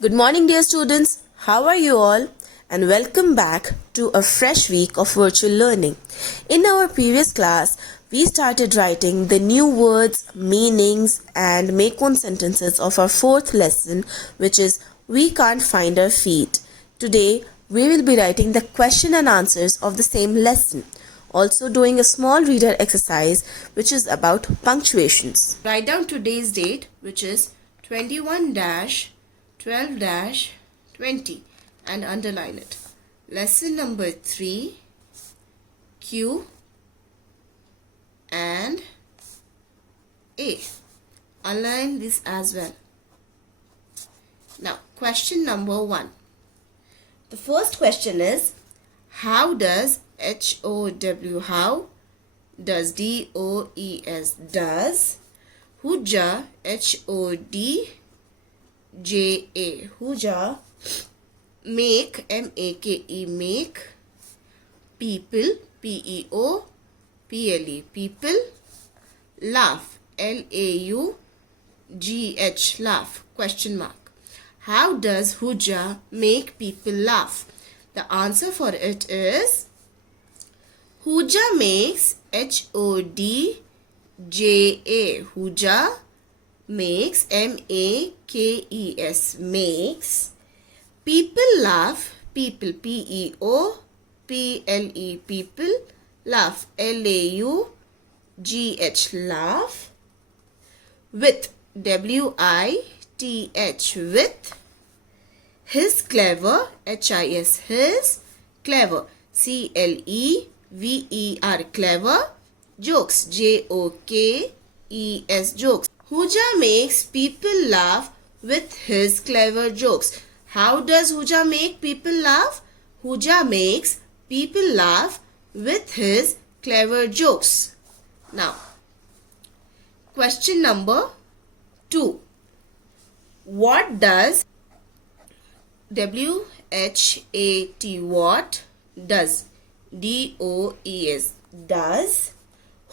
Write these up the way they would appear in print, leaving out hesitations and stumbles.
Good morning, dear students. How are you all? And welcome back to a fresh week of virtual learning. In our previous class, we started writing the new words, meanings, and make one sentences of our fourth lesson, which is We Can't Find Our Feet. Today, we will be writing the question and answers of the same lesson. Also, doing a small reader exercise, which is about punctuations. Write down today's date, which is 21 12-20 and underline it. Lesson number 3, Q and A. Underline this as well. Now, question number 1. The first question is, how does HOW, how does DOES, does, Hujja, HODJA, Hujja, make, MAKE, make, people, PEO, PLE, people, laugh, LAUGH, laugh, question mark. How does Hujja make people laugh? The answer for it is Hujja makes, HODJA, Hujja makes, MAKES, makes, people laugh, people, PEO, PLE, people, laugh, LAUGH, laugh, with, WITH, with, his clever, HIS, his, clever, CLEVER, clever, jokes, JOKES, jokes. Hujja makes people laugh with his clever jokes. How does Hujja make people laugh? Hujja makes people laugh with his clever jokes. Now, question number 2. What does WHAT, what does DOES, does,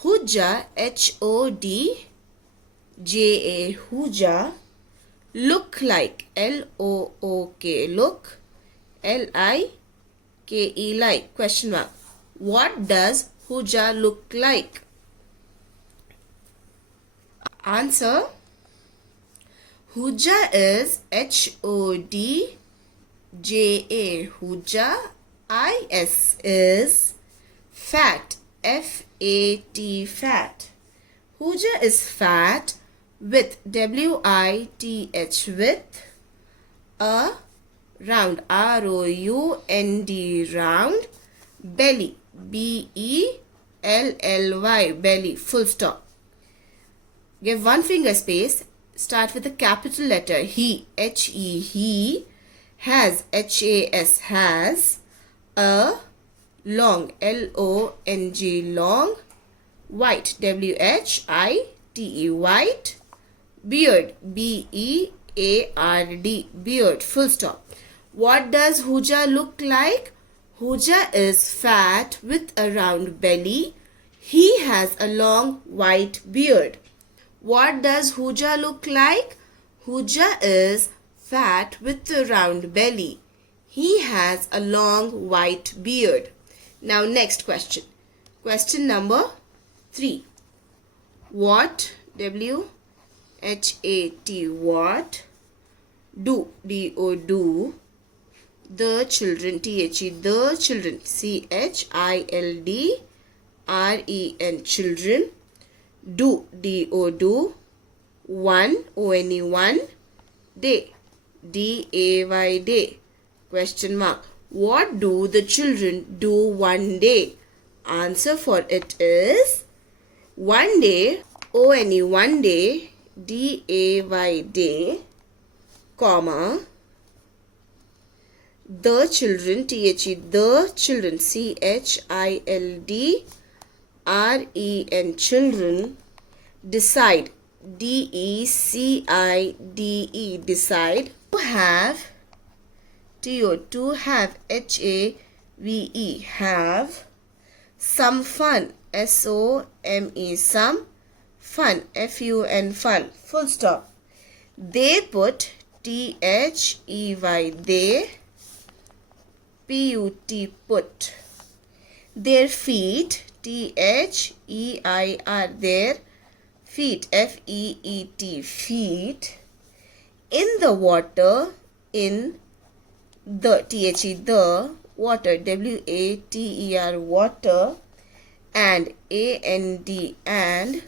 Hujja, HODJA, Hujja, look like, LOOK, look, LIKE, like, question mark. What does Hujja look like? Answer, Hujja is HODJA, Hujja, is fat, FAT, fat. Hujja is fat with, WITH, with, a round, ROUND, round, belly, BELLY, belly, full stop. Give one finger space. Start with a capital letter, he, HE, he, has, HAS, has, a, long, LONG, long, white, WHITE, white, beard, BEARD, beard, full stop. What does Hujja look like? Hujja is fat with a round belly. He has a long white beard. What does Hujja look like? Hujja is fat with a round belly. He has a long white beard. Now next question. Question number 3. What, WHAT, what, do, DO, the children, THE, the children, CHILDREN, children, do, DO, one, ONE, one, day, DAY, day, question mark. What do the children do one day? Answer for it is one day, ONE, one day, DAY, day, comma, the children, THE, the children, CHILDREN, children, decide, DECIDE, decide, to have, to have, HAVE, have, some fun, SOME, some, fun, FUN, fun, full stop. They put T-H-E-Y, they. P-U-T, put. Their feet, T-H-E-I-R, their feet, F-E-E-T, feet. In the water, in the, T-H-E, the, water, W-A-T-E-R, water. And, A-N-D, and,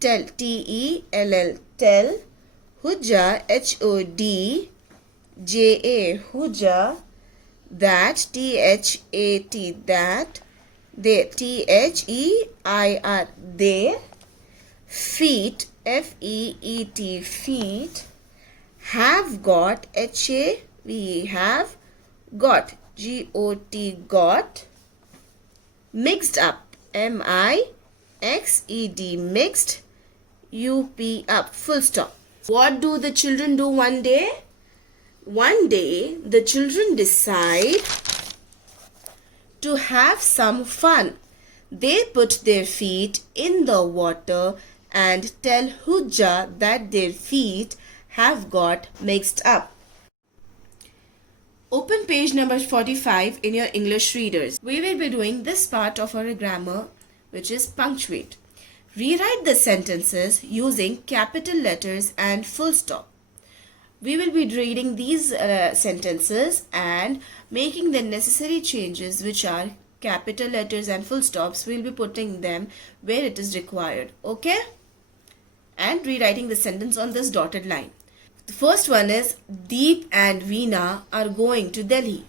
tell, T-E-L-L, tell. Hujja, H-O-D-J-A, hujja, that, T-H-A-T, that. They, T-H-E-I-R, they. Feet, F-E-E-T, feet. Have got, H-A-V, have got, G-O-T, got. Mixed up, M-I-X-E-D, mixed. U-P, up, full stop. What do the children do one day? One day, the children decide to have some fun. They put their feet in the water and tell Hujja that their feet have got mixed up. Open page number 45 in your English readers. We will be doing this part of our grammar, which is punctuate. Rewrite the sentences using capital letters and full stop. We will be reading these sentences and making the necessary changes, which are capital letters and full stops. We will be putting them where it is required. Okay? And rewriting the sentence on this dotted line. The first one is Deep and Veena are going to Delhi.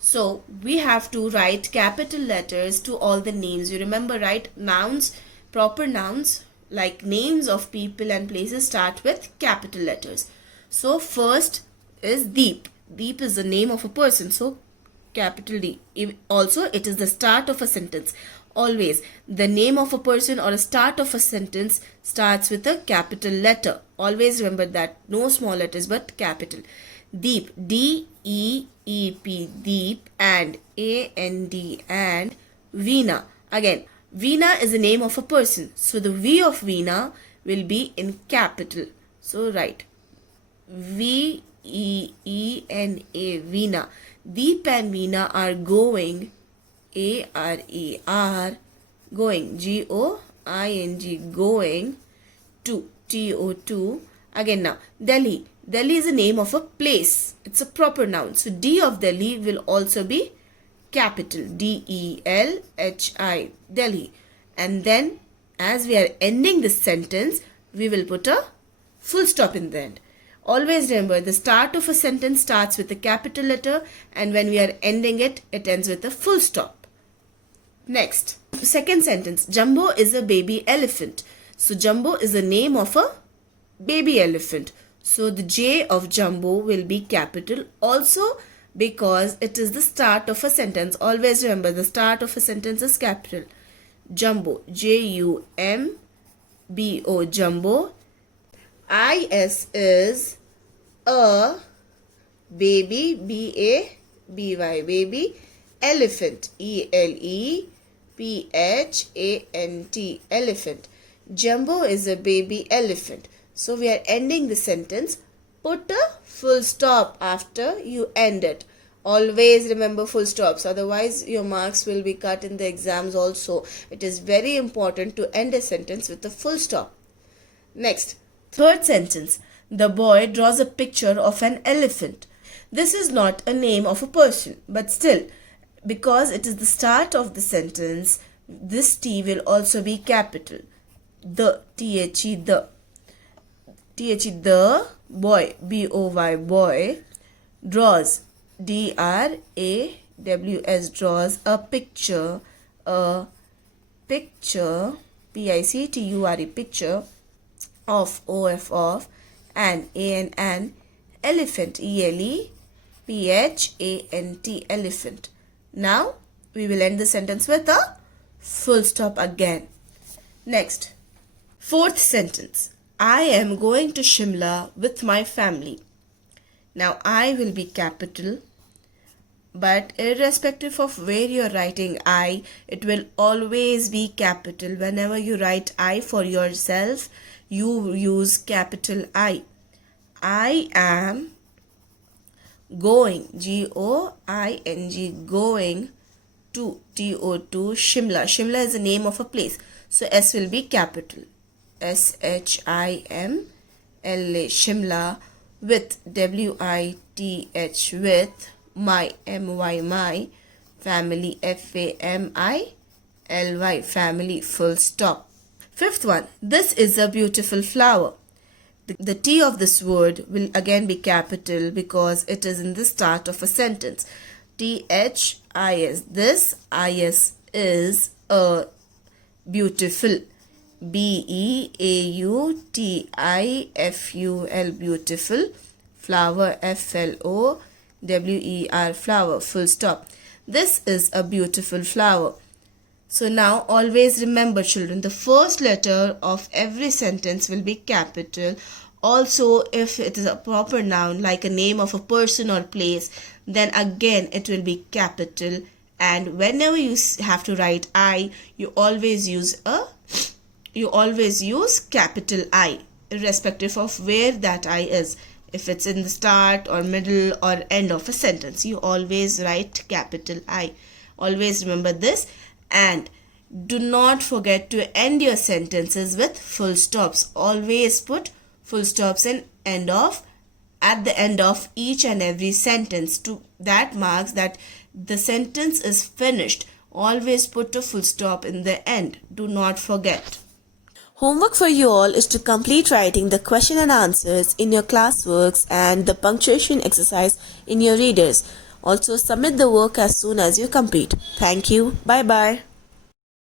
So we have to write capital letters to all the names. You remember, right? Nouns, proper nouns like names of people and places start with capital letters. So first is Deep. Deep is the name of a person. So capital D. Also, it is the start of a sentence. Always, the name of a person or a start of a sentence starts with a capital letter. Always remember that. No small letters but capital. Deep, D-E-E-P, deep, and A-N-D, and Veena. Again, Veena is the name of a person. So the V of Veena will be in capital. So write V-E-E-N-A, Veena. Deep and Veena are going, A-R-E-R, going, G-O-I-N-G, going, to, T-O-2. Again now, Delhi. Delhi is the name of a place. It's a proper noun. So D of Delhi will also be capital, D-E-L-H-I, Delhi. And then as we are ending this sentence, we will put a full stop in the end. Always remember, the start of a sentence starts with a capital letter, and when we are ending it, it ends with a full stop. Next, second sentence, Jumbo is a baby elephant. So Jumbo is the name of a baby elephant. So the J of Jumbo will be capital also because it is the start of a sentence. Always remember, the start of a sentence is capital. Jumbo, J-U-M-B-O, Jumbo. I-S is a baby, B-A-B-Y, baby, elephant, E-L-E-P-H-A-N-T, elephant. Jumbo is a baby elephant. So we are ending the sentence. Put a full stop after you end it. Always remember full stops, otherwise your marks will be cut in the exams also. It is very important to end a sentence with a full stop. Next. Third sentence, the boy draws a picture of an elephant. This is not a name of a person, but still, because it is the start of the sentence, this T will also be capital. The, T-H-E, the. T-H-E, the boy, B-O-Y, boy, draws, D-R-A-W-S, draws a picture, P-I-C-T-U-R-E, picture, of, O-F, of, an elephant, E-L-E-P-H-A-N-T, elephant. Now, we will end the sentence with a full stop again. Next, fourth sentence. I am going to Shimla with my family. Now, I will be capital, but irrespective of where you are writing I, it will always be capital. Whenever you write I for yourself, you use capital I. I am going, G-O-I-N-G, going to, T-O-2, Shimla. Shimla is the name of a place. So S will be capital. S-H-I-M-L-A, Shimla, with, W-I-T-H, with, my, M-Y, my, family, F-A-M-I-L-Y, family, full stop. Fifth one, this is a beautiful flower. The T of this word will again be capital because it is in the start of a sentence. T-H-I-S. This I-S is a beautiful. B-E-A-U-T-I-F-U-L, beautiful. Flower, F-L-O-W-E-R, flower, full stop. This is a beautiful flower. So now always remember, children, the first letter of every sentence will be capital. Also, if it is a proper noun like a name of a person or place, then again it will be capital. And whenever you have to write I, you always use capital I, irrespective of where that I is. If it's in the start or middle or end of a sentence, you always write capital I. Always remember this. And do not forget to end your sentences with full stops. Always put full stops at the end of each and every sentence. That marks that the sentence is finished. Always put a full stop in the end. Do not forget. Homework for you all is to complete writing the question and answers in your classworks and the punctuation exercise in your readers. Also submit the work as soon as you complete. Thank you. Bye bye.